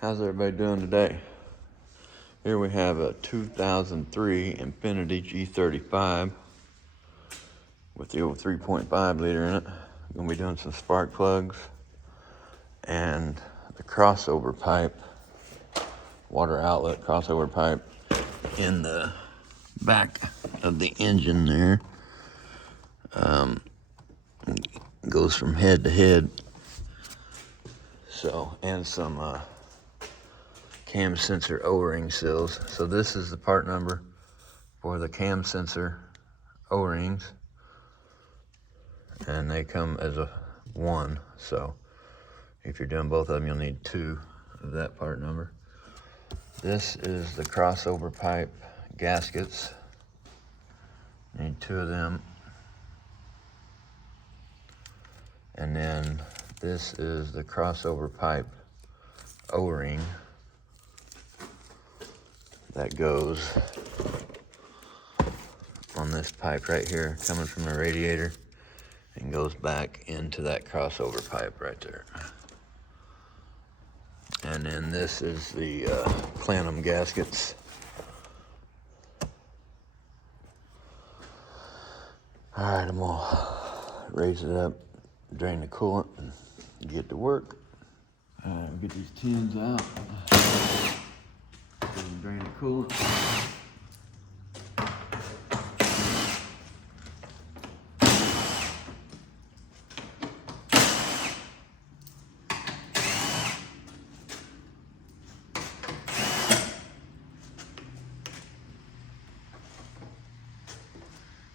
How's everybody doing today? Here we have a 2003 Infiniti G35 with the old 3.5 liter in it. I'm gonna be doing some spark plugs and the crossover pipe, water outlet crossover pipe in the back of the engine there. Goes from head to head. So, and some cam sensor O-ring seals. So this is the part number for the cam sensor O-rings, and they come as a one. So if you're doing both of them, you'll need two of that part number. This is the crossover pipe gaskets. Need two of them. And then this is the crossover pipe O-ring that goes on this pipe right here, coming from the radiator, and goes back into that crossover pipe right there. And then this is the plenum gaskets. All right, I'm gonna raise it up, drain the coolant, and get to work. All right, we'll get these tins out. Drain the coolant.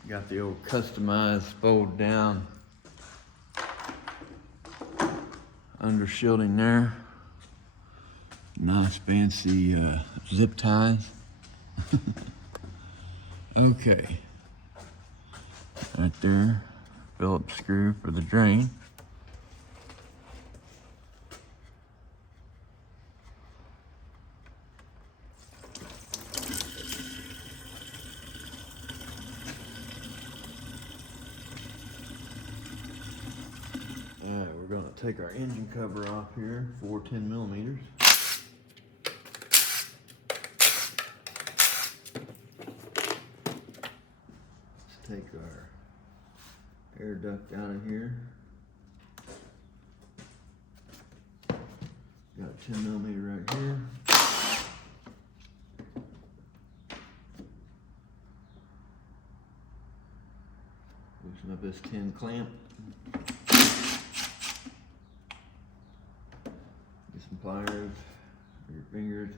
Got the old customized fold down under shielding there. Nice fancy zip ties. Okay. Right there, Phillips screw for the drain. Alright, we're going to take our engine cover off here, 410 millimeters. Let's take our air duct out of here. Got a 10 millimeter right here. Loosen up this tin clamp. Get some pliers for your fingers.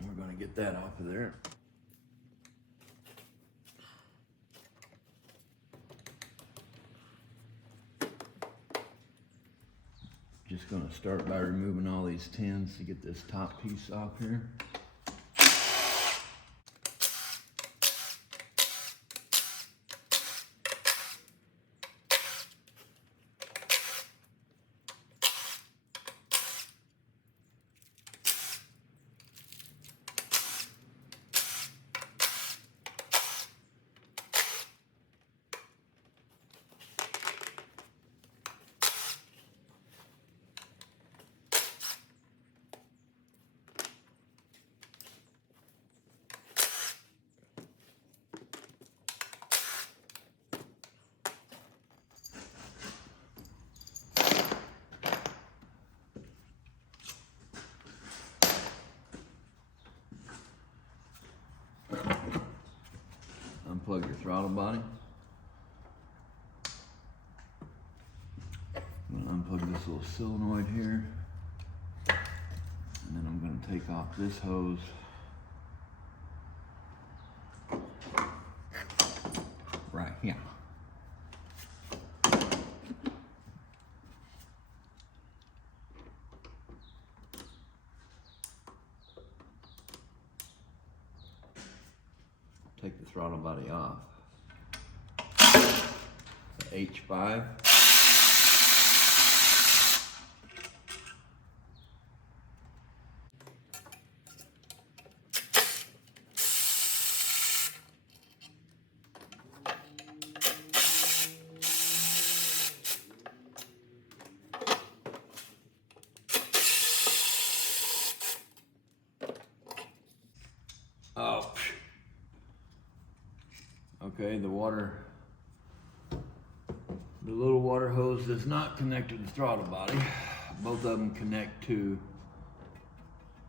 We're going to get that off of there. Just going to start by removing all these tins to get this top piece off here. Unplug your throttle body. I'm going to unplug this little solenoid here. And then I'm going to take off this hose. Right here. Take the throttle body off. The H5. Okay, the little water hose is not connected to the throttle body. Both of them connect to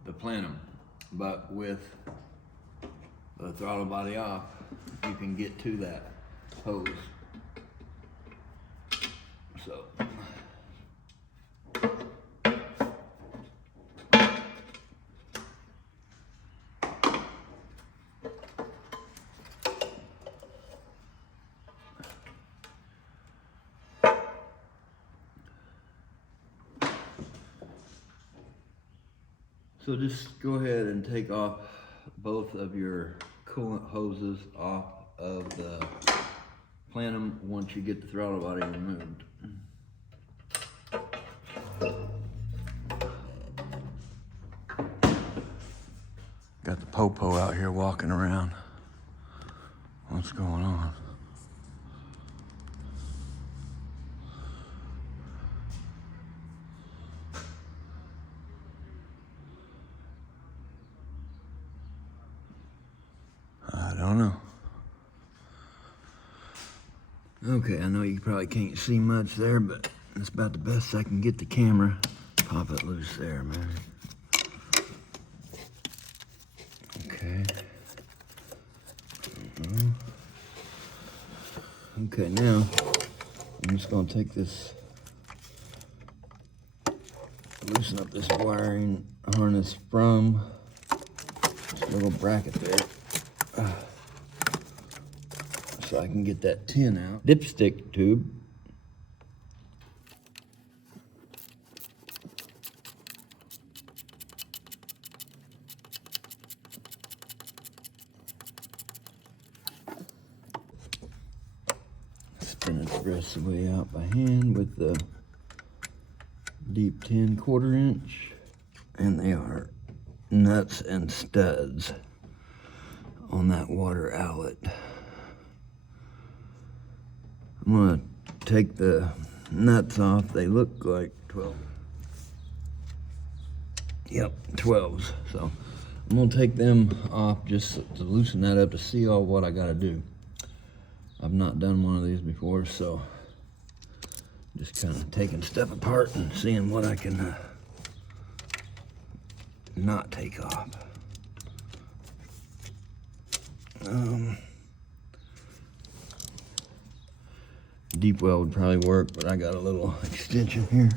the plenum, but with the throttle body off, you can get to that hose. So just go ahead and take off both of your coolant hoses off of the plenum once you get the throttle body removed. Got the popo out here walking around. What's going on? I don't know. Okay, I know you probably can't see much there, but it's about the best I can get the camera. Pop it loose there, man. Okay. Okay, now I'm just gonna take this, loosen up this wiring harness from this little bracket there. So I can get that tin out. Dipstick tube. Spin it the rest of the way out by hand with the deep tin 1/4 inch. And they are nuts and studs on that water outlet. I'm gonna take the nuts off. They look like 12. Yep, 12s. So I'm gonna take them off just to loosen that up to see all what I gotta do. I've not done one of these before, so just kind of taking stuff apart and seeing what I can not take off. Deep well would probably work, but I got a little extension here.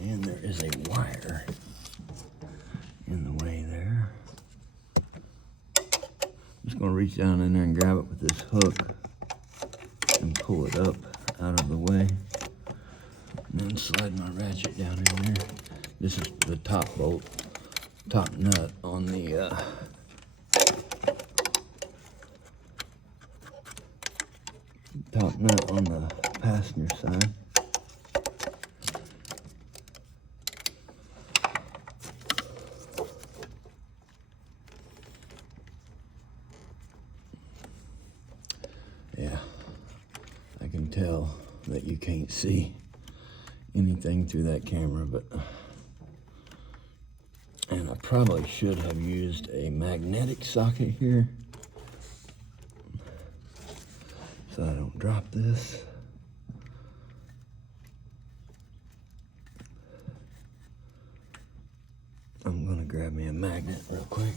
And there is a wire in the way there. I'm just gonna reach down in there and grab it with this hook and pull it up out of the way. And then slide my ratchet down in there. This is the top bolt, top nut on the top nut on the passenger side. Yeah, I can tell that you can't see anything through that camera, but and I probably should have used a magnetic socket here so I don't drop this. I'm gonna grab me a magnet real quick.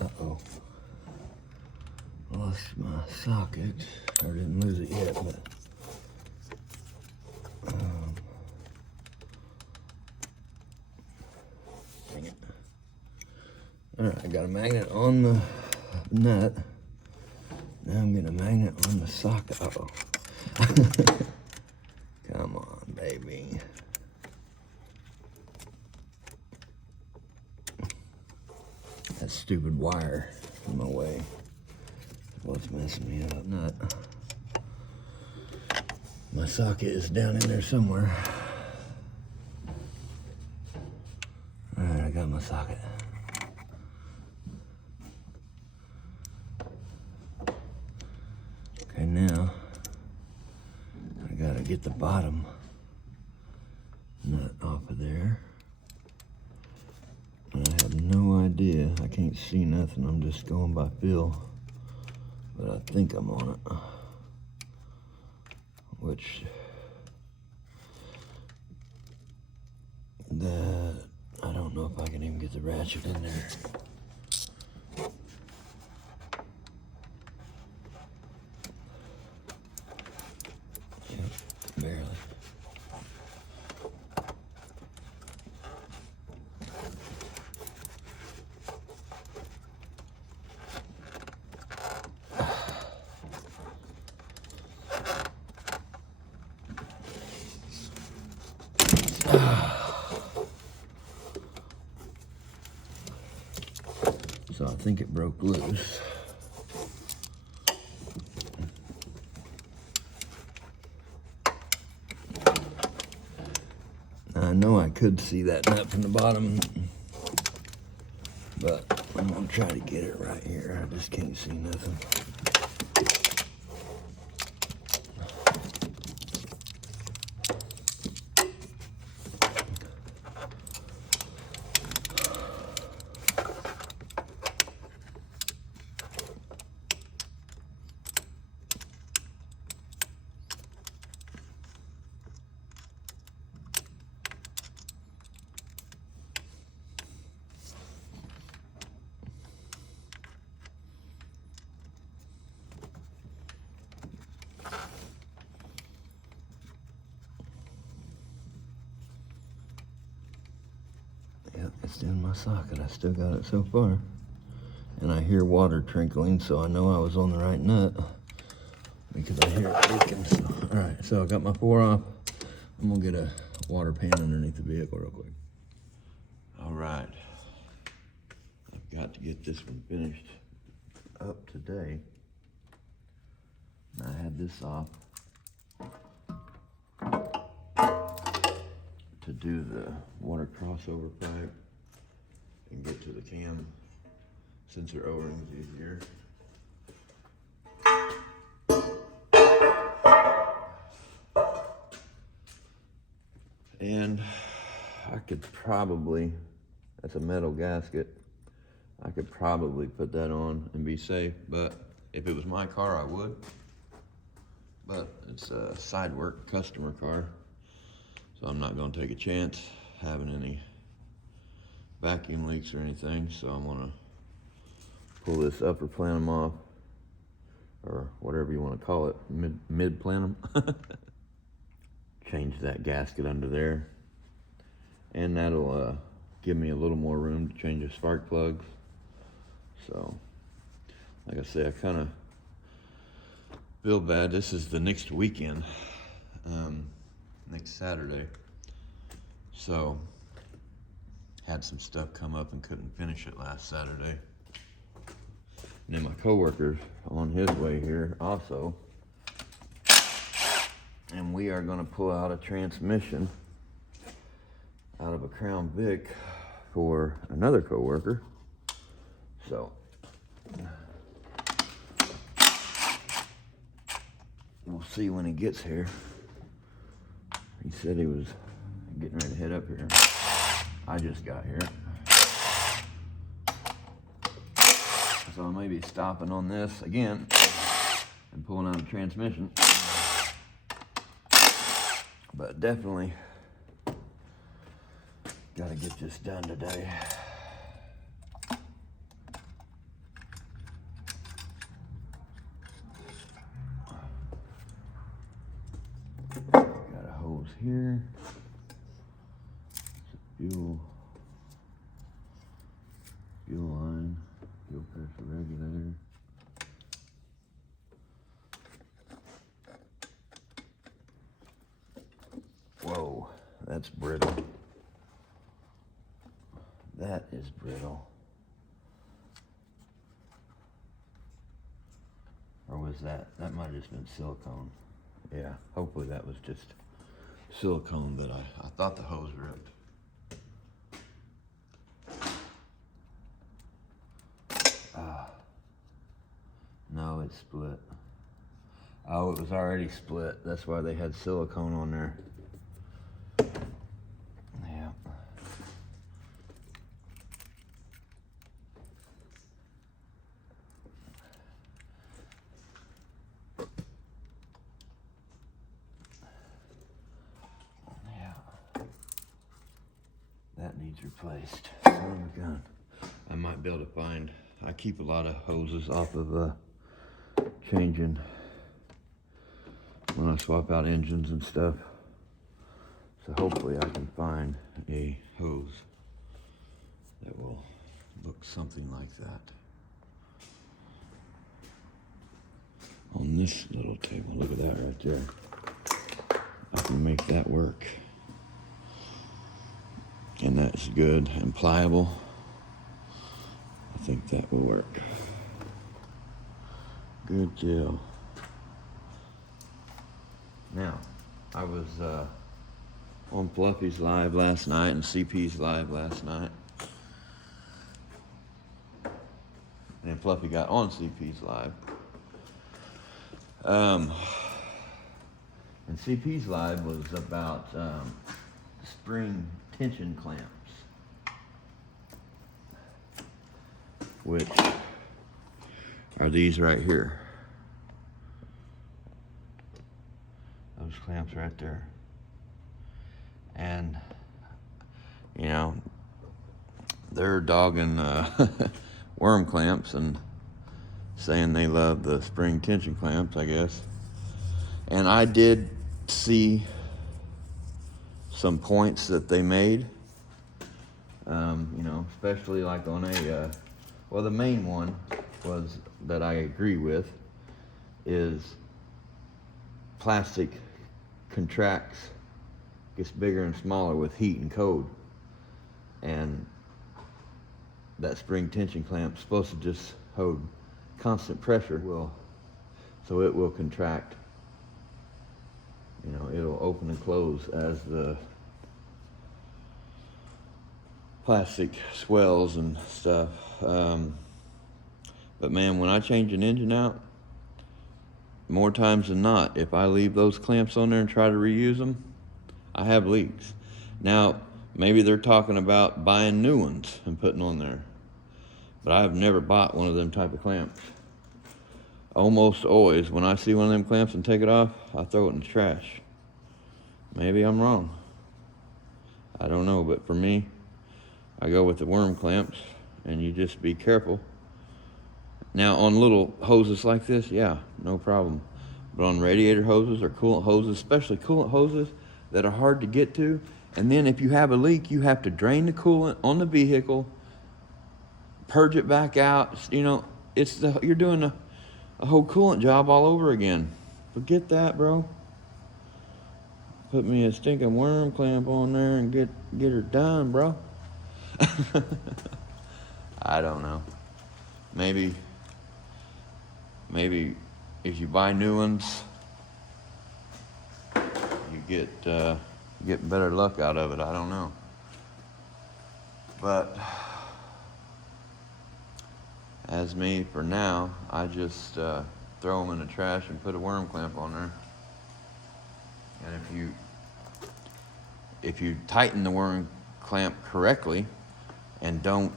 Uh-oh. Lost my socket, or didn't lose it yet, but dang it. All right, I got a magnet on the nut. Now I'm getting a magnet on the socket. Uh-oh. Come on, baby. That stupid wire in my way. What's messing me up? Nut. My socket is down in there somewhere. All right, I got my socket. to get the bottom nut off of there. And I have no idea. I can't see nothing. I'm just going by feel. But I think I'm on it. Which, I don't know if I can even get the ratchet in there. Yep, barely. So I think it broke loose. I know I could see that nut from the bottom, but I'm gonna try to get it right here. I just can't see nothing. Yep, it's in my socket. I still got it so far. And I hear water trickling, so I know I was on the right nut because I hear it leaking. So, all right, so I got my 4 off. I'm gonna get a water pan underneath the vehicle real quick. All right, I've got to get this one finished up today. And I had this off to do the water crossover pipe and get to the cam sensor O-rings easier. And I could probably, that's a metal gasket, I could probably put that on and be safe, but if it was my car, I would. But it's a side work customer car, so I'm not gonna take a chance having any vacuum leaks or anything, so I'm gonna pull this upper plenum off, or whatever you want to call it, mid plenum. Change that gasket under there, and that'll give me a little more room to change the spark plugs. So, like I say, I kind of feel bad. This is the next weekend, next Saturday. So, had some stuff come up and couldn't finish it last Saturday. And then my coworker's on his way here also. And we are gonna pull out a transmission out of a Crown Vic for another coworker. So, we'll see when he gets here. He said he was getting ready to head up here. I just got here. So I may be stopping on this again and pulling out a transmission. But definitely gotta get this done today. Got a hose here. It's a fuel line, fuel pressure regulator. Whoa, that's brittle. That is brittle. Or was that might have just been silicone. Yeah, hopefully that was just silicone, but I thought the hose ripped. No, it's split. Oh, it was already split. That's why they had silicone on there. Yeah. That needs replaced. Son of a gun. I might be able to find, I keep a lot of hoses off of changing when I swap out engines and stuff. So hopefully I can find a hose that will look something like that. On this little table, look at that right there. I can make that work. And that's good and pliable. I think that will work. Good deal. Now, I was on Fluffy's live last night and CP's live last night. And Fluffy got on CP's live. And CP's live was about spring tension clamps, which are these right here. Those clamps right there. And, you know, they're dogging worm clamps and saying they love the spring tension clamps, I guess. And I did see some points that they made, you know, especially like on a, well, the main one was that I agree with is plastic contracts, gets bigger and smaller with heat and cold. And that spring tension clamp is supposed to just hold constant pressure, so it will contract. You know, it'll open and close as the plastic swells and stuff. But man, when I change an engine out, more times than not, if I leave those clamps on there and try to reuse them, I have leaks. Now, maybe they're talking about buying new ones and putting on there, but I've never bought one of them type of clamps. Almost always, when I see one of them clamps and take it off, I throw it in the trash. Maybe I'm wrong. I don't know, but for me, I go with the worm clamps, and you just be careful. Now, on little hoses like this, yeah, no problem. But on radiator hoses or coolant hoses, especially coolant hoses that are hard to get to, and then if you have a leak, you have to drain the coolant on the vehicle, purge it back out. You know, you're doing a whole coolant job all over again. Forget that, bro. Put me a stinking worm clamp on there and get her done, bro. I don't know. Maybe if you buy new ones, you get better luck out of it. I don't know. But as me, for now, I just throw them in the trash and put a worm clamp on there. And if you tighten the worm clamp correctly and don't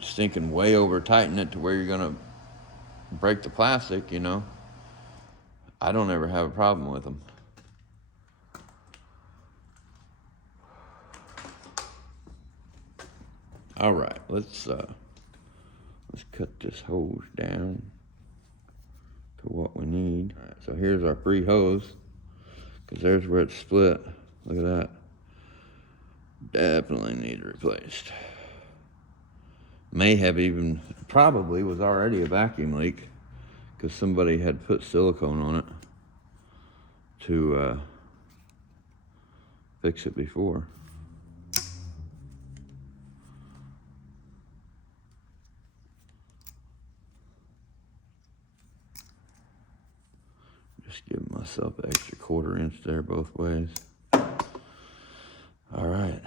stinking way over tighten it to where you're gonna break the plastic, you know, I don't ever have a problem with them. All right, let's cut this hose down to what we need. All right, so here's our free hose, because there's where it's split. Look at that. Definitely need replaced. May have even, probably was already a vacuum leak, because somebody had put silicone on it to fix it before. Just give myself an extra 1/4 inch there both ways. All right.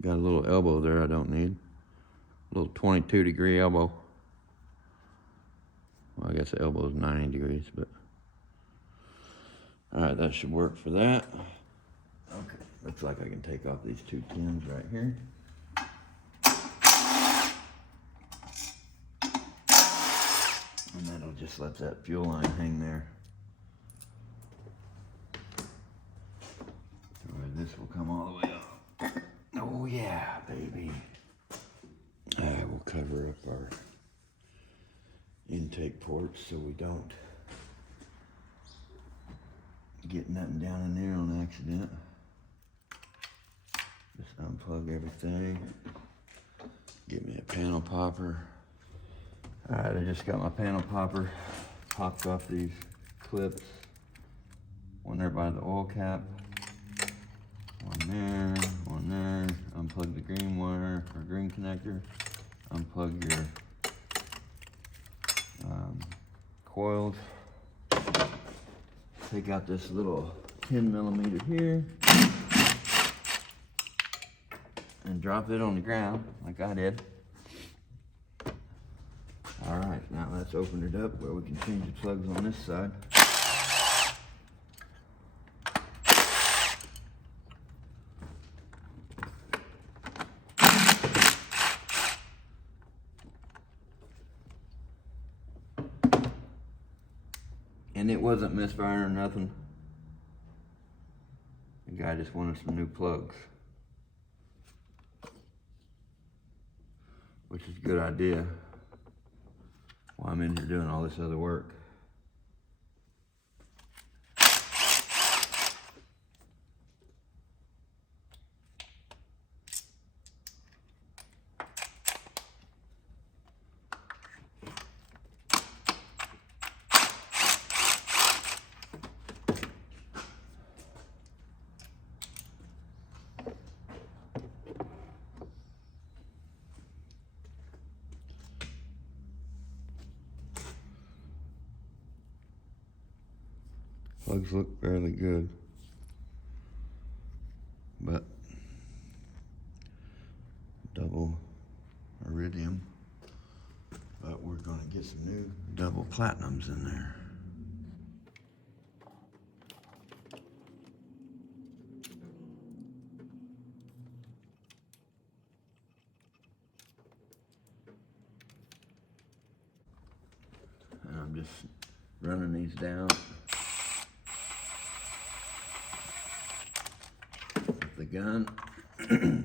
Got a little elbow there I don't need. A little 22-degree elbow. Well, I guess the elbow is 90 degrees, but All right, that should work for that. Okay, looks like I can take off these two pins right here. And that'll just let that fuel line hang there. All right, this will come all the way up. Oh yeah, baby. I will cover up our intake ports so we don't get nothing down in there on accident. Just unplug everything. Get me a panel popper. Alright, I just got my panel popper. Popped off these clips. One there by the oil cap. One there. Unplug the green wire or green connector. Unplug your coils. Take out this little 10mm here and drop it on the ground like I did. All right, now let's open it up where we can change the plugs on this side. And it wasn't misfiring or nothing. The guy just wanted some new plugs, which is a good idea while I'm in here doing all this other work. Plugs look fairly good, but double iridium, but we're going to get some new double platinums in there. And I'm just running these down with the gun. And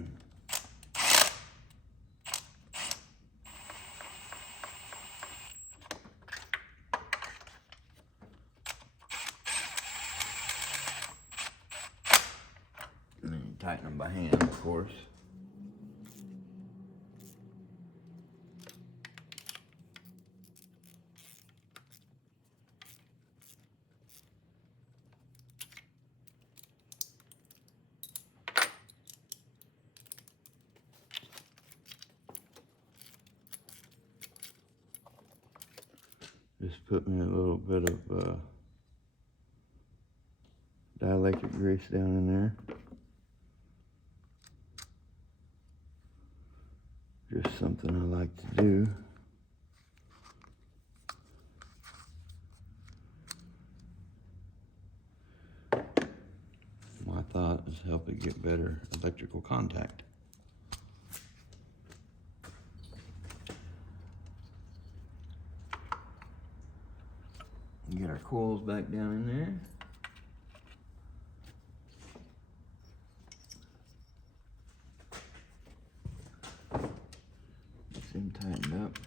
then you tighten them by hand, of course. Just put me a little bit of dielectric grease down in there. Just something I like to do. My thought is help it get better electrical contact. Get our coils back down in there. Get them tightened up.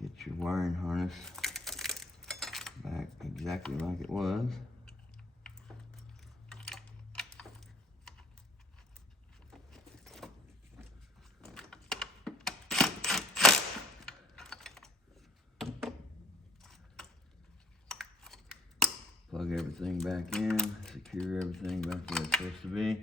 Get your wiring harness back exactly like it was. Plug everything back in, secure everything back where it's supposed to be.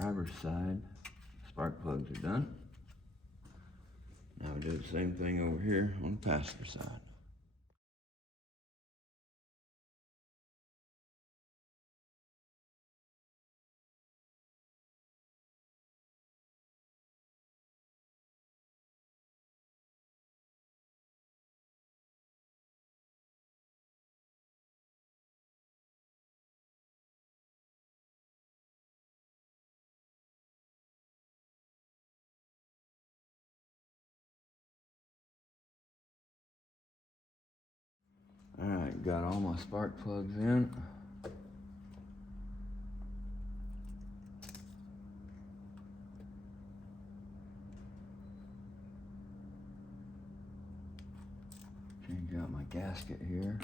driver's side, spark plugs are done. Now we do the same thing over here on the passenger side. Alright, got all my spark plugs in. Change out my gasket here.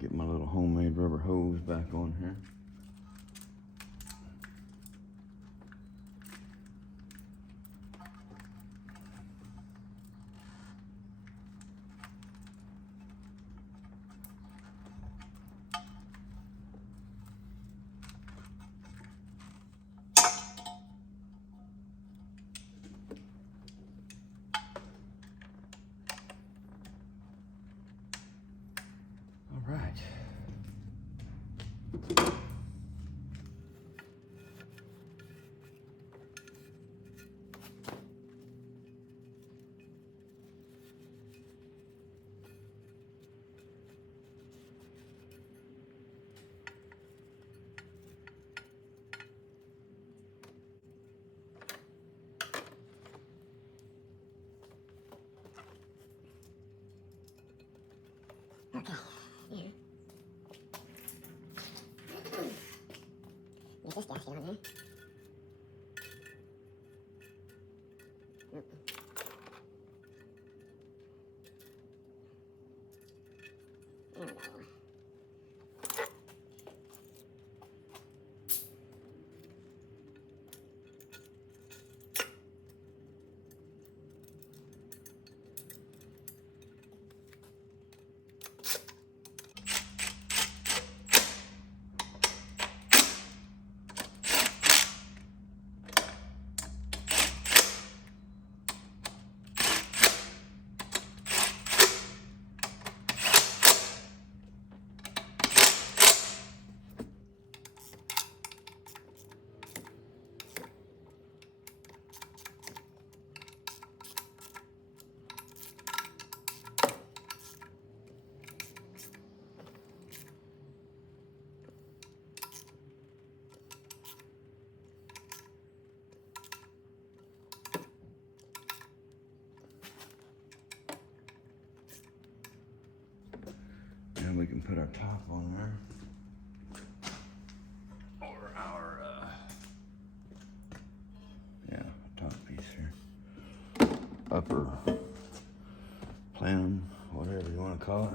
Get my little homemade rubber hose back on here. All right. Okay, here. Get this gasket on here. There we go. And we can put our top on there. Or our, top piece here. Upper plenum, whatever you want to call it.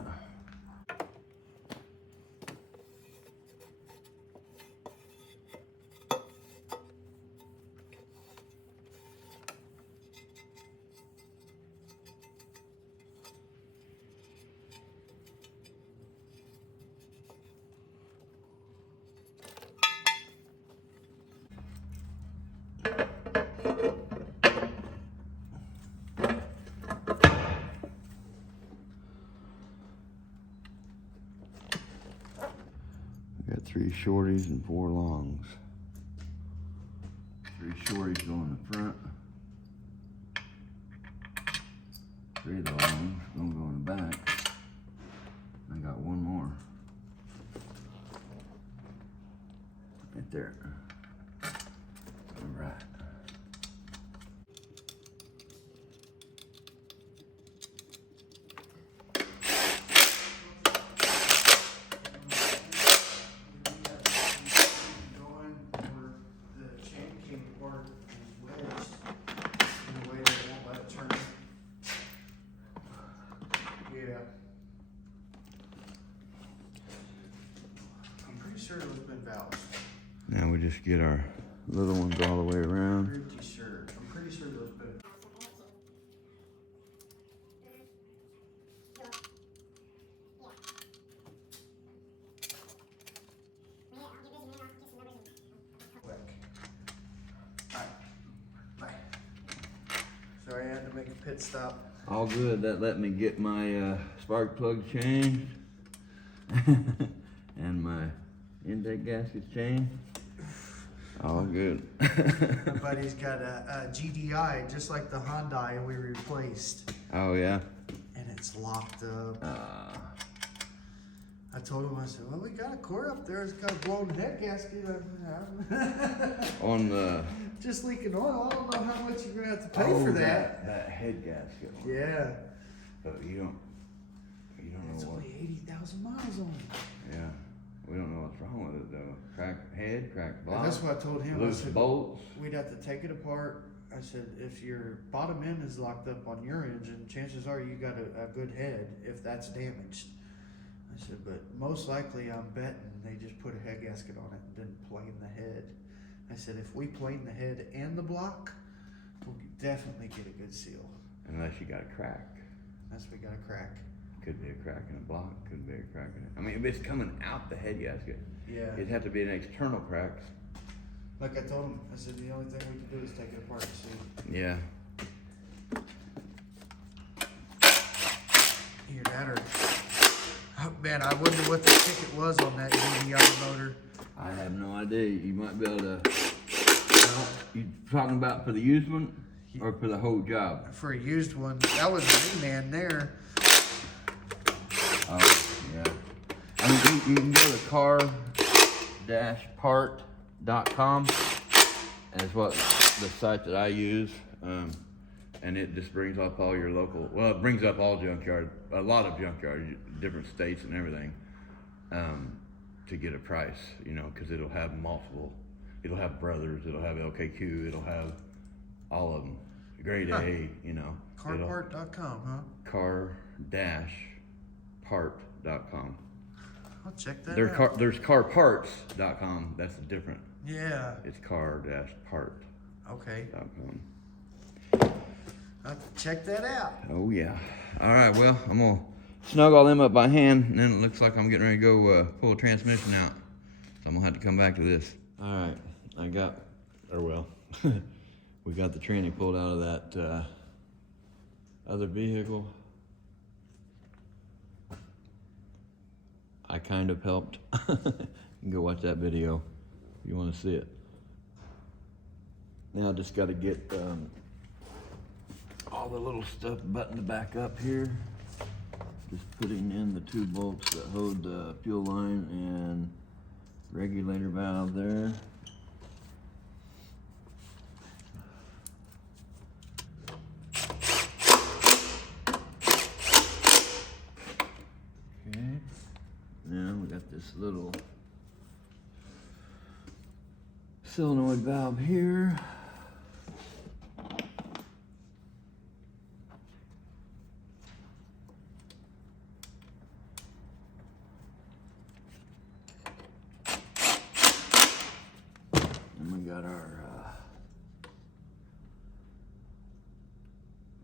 Got 3 shorties and 4 longs. 3 shorties go in the front. 3 of those ones. Gonna go in the back. I got one more. Right there. All right. Sure those been valves. Now we just get our little ones all the way around. Pretty sure. I'm pretty sure those been. Quick. Alright. Bye. Sorry I had to make a pit stop. All good. That let me get my spark plug changed and my intake gaskets changed. All good. My buddy's got a GDI just like the Hyundai we replaced. Oh yeah. And it's locked up. I told him, I said, well, we got a core up there. It's got a blown head gasket. On the. Just leaking oil. I don't know how much you're gonna have to pay for that. That head gasket. Yeah. But you don't It's know what. only 80,000 miles on it. Yeah. We don't know what's wrong with it though. Cracked head, cracked And block. that's what I told him. I Loose said, bolts. we'd have to take it apart. I said, if your bottom end is locked up on your engine, chances are you got a good head if that's damaged. I said, but most likely I'm betting they just put a head gasket on it and didn't plane the head. I said, if we plane the head and the block, we'll definitely get a good seal. Unless you got a crack. That's what we got a crack. Could be a crack in a block, could be a crack in it. I mean, if it's coming out the head gasket, Yeah. it'd have to be an external crack. Like I told him, I said, the only thing we can do is take it apart and see. Yeah. Either that or, oh man, I wonder what the ticket was on that UDI motor. I have no idea. You might be able to. You talking about for the used one or for the whole job? For a used one, that was an E-man there. Oh, yeah. I mean, you can go to car-part.com. That's what the site that I use. And it just brings up all your local, well, it brings up all junkyard, a lot of junkyard, different states and everything, to get a price, you know, because it'll have multiple. It'll have Brothers, it'll have LKQ, it'll have all of them. Grade A, you know. Carpart.com, huh? Car-part.com. I'll check that There's out. there's carparts.com. That's different. Yeah, It's car-part.com. okay. I'll have to check that out. Oh yeah. All right. Well, I'm gonna snug all them up by hand, and then it looks like I'm getting ready to go pull a transmission out. So I'm gonna have to come back to this. All right. I got, or well, we got the tranny pulled out of that other vehicle. I kind of helped. You can go watch that video if you want to see it. Now I just got to get all the little stuff buttoned back up here. Just putting in the 2 bolts that hold the fuel line and regulator valve there. Okay. Now we got this little solenoid valve here. And we got our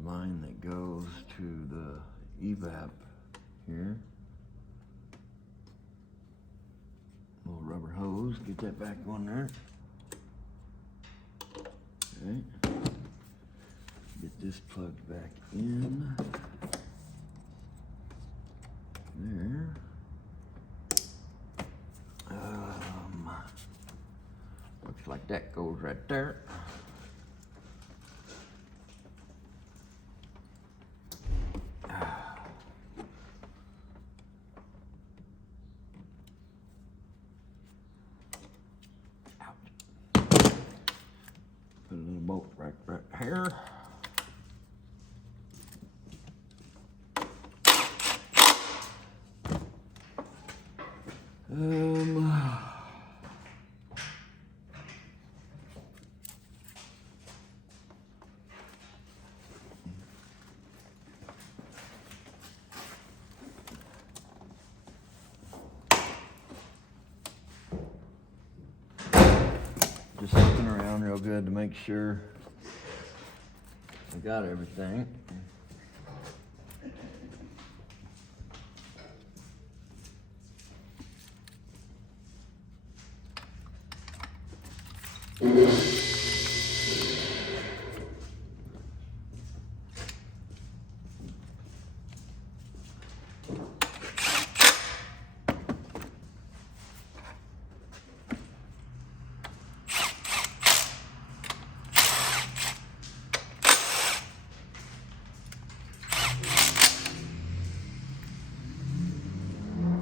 line that goes to the evap here. Little rubber hose, get that back on there. Okay. Get this plugged back in. There. Looks like that goes right there. wire. Just looking around real good to make sure I got everything.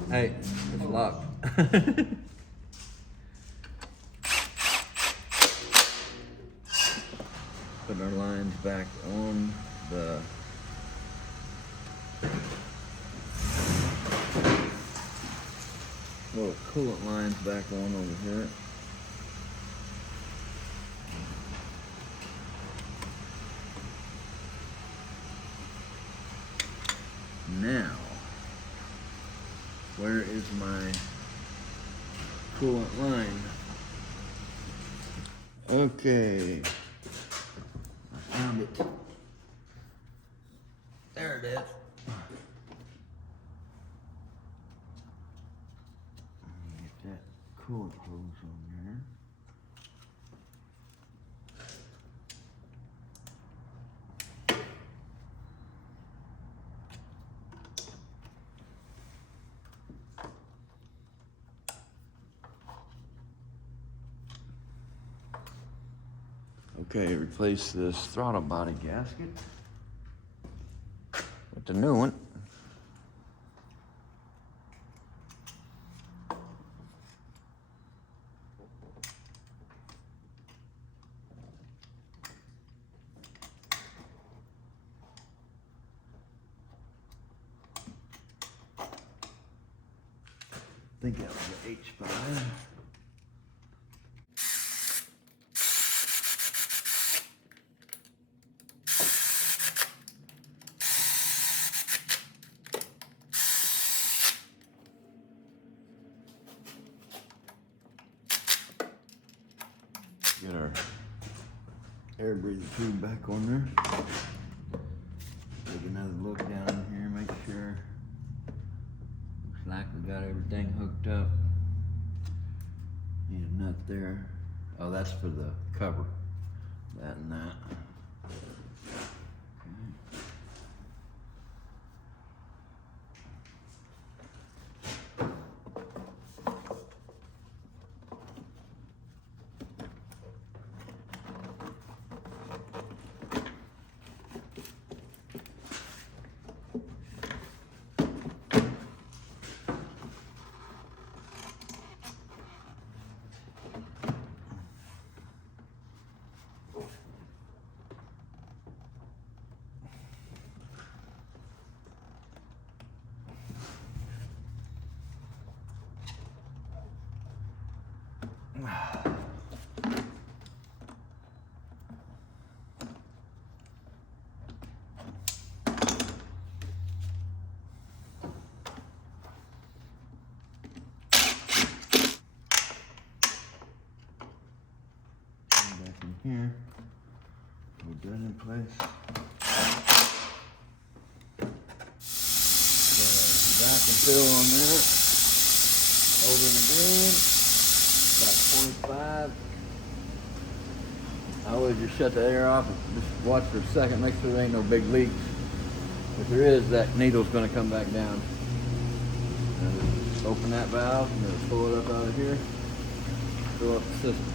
Hey, it's locked. Put our lines back on the little coolant lines back on over here. Now, where is my coolant line? Okay, I found it. There it is. Get that coolant hose on there. Okay, replace this throttle body gasket with the new one. I think that was the H5. Get our air breather tube back on there. Take another look down in here, make sure. Looks like we got everything hooked up. Need a nut there. Oh, that's for the cover. That and that. Back in here. Put that in place. Vacuum fill on there. Over in the green. About 25. I always just shut the air off and just watch for a second, make sure there ain't no big leaks. If there is, that needle's gonna come back down. And just open that valve and then pull it up out of here. Fill up the system.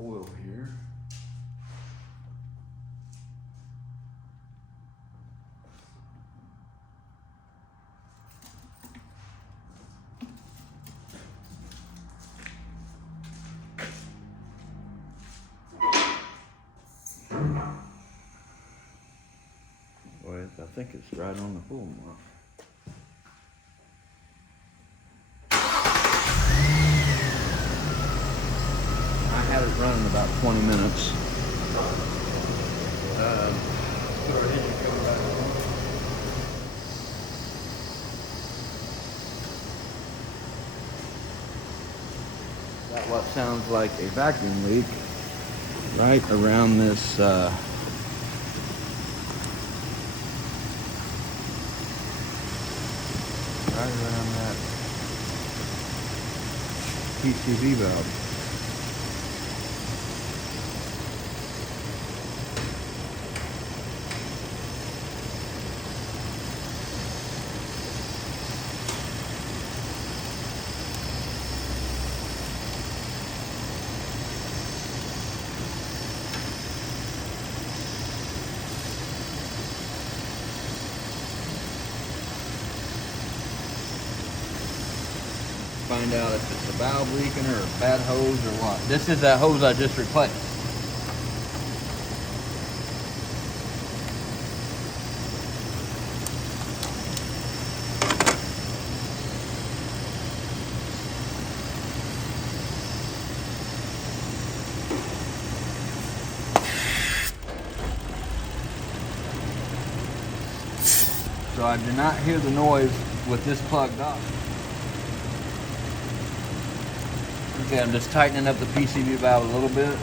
oil here. Wait, I think it's right on the full mark. I had it running about 20 minutes. Put our engine cover back on. Got what sounds like a vacuum leak right around this right around that PCV valve. Find out if it's a valve leaking or a bad hose or what. This is that hose I just replaced. So I do not hear the noise with this plugged off. Okay, I'm just tightening up the PCV valve a little bit.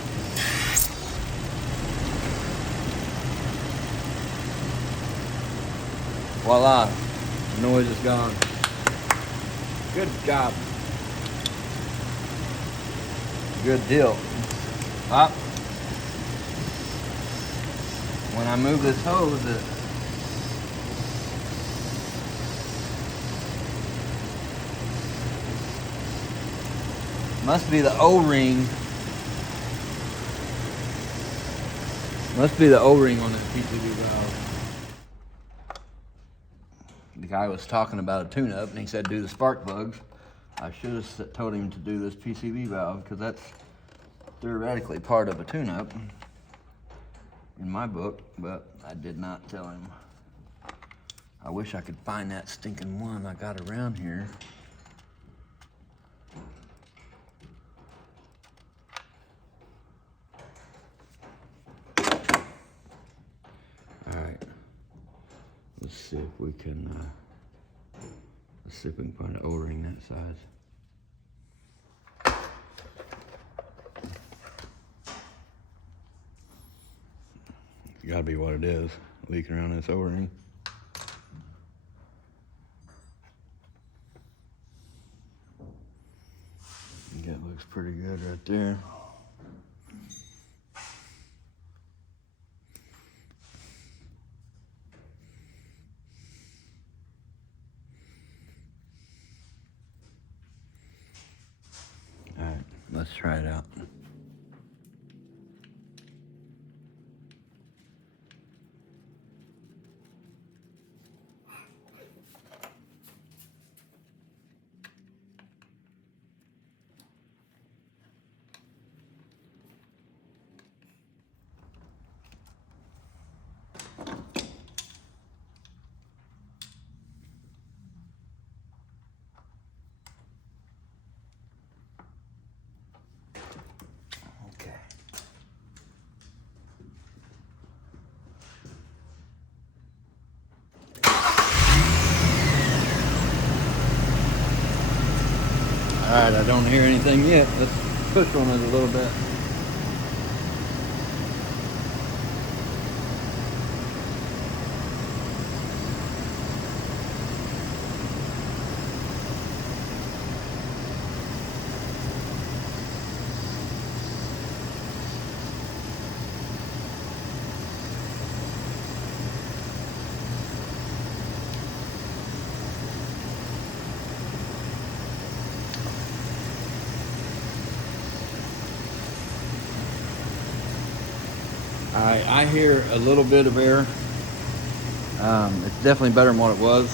Voila, the noise is gone. Good job. Good deal. Up. When I move this hose, must be the O-ring. Must be the O-ring on this PCV valve. The guy was talking about a tune-up, and he said do the spark plugs. I should have told him to do this PCV valve, because that's theoretically part of a tune-up in my book, but I did not tell him. I wish I could find that stinking one I got around here. Let's see if we can, find an O-ring that size. Gotta be what it is, leaking around this O-ring. That looks pretty good right there. Let's try it out. All right, I don't hear anything yet. Let's push on it a little bit. I hear a little bit of air. It's definitely better than what it was.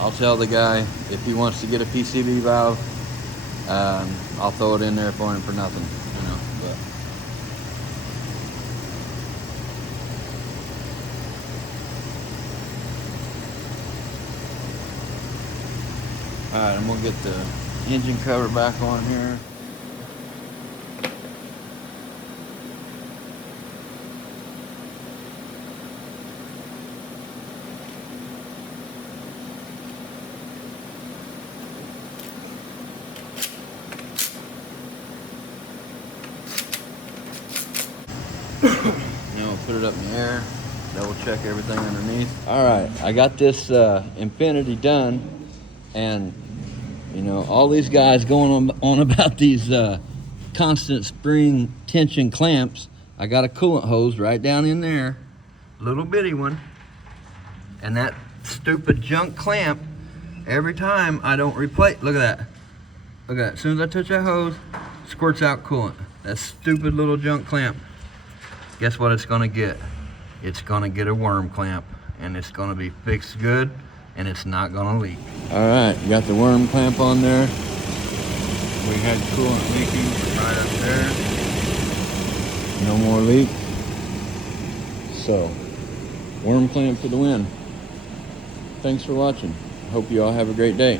I'll tell the guy if he wants to get a PCV valve, I'll throw it in there for him for nothing, you know. But all right, I'm gonna get the engine cover back on here. Now we'll put it up in the air, double check everything underneath. All right, I got this Infiniti done, and you know, all these guys going on about these constant spring tension clamps. I got a coolant hose right down in there, little bitty one, and that stupid junk clamp, every time I don't replace, look at that. Look at that, as soon as I touch that hose, squirts out coolant. That stupid little junk clamp. Guess what it's gonna get? It's gonna get a worm clamp, and it's gonna be fixed good, and it's not gonna leak. All right, you got the worm clamp on there. We had coolant leaking right up there. No more leak. So, worm clamp for the win. Thanks for watching. Hope you all have a great day.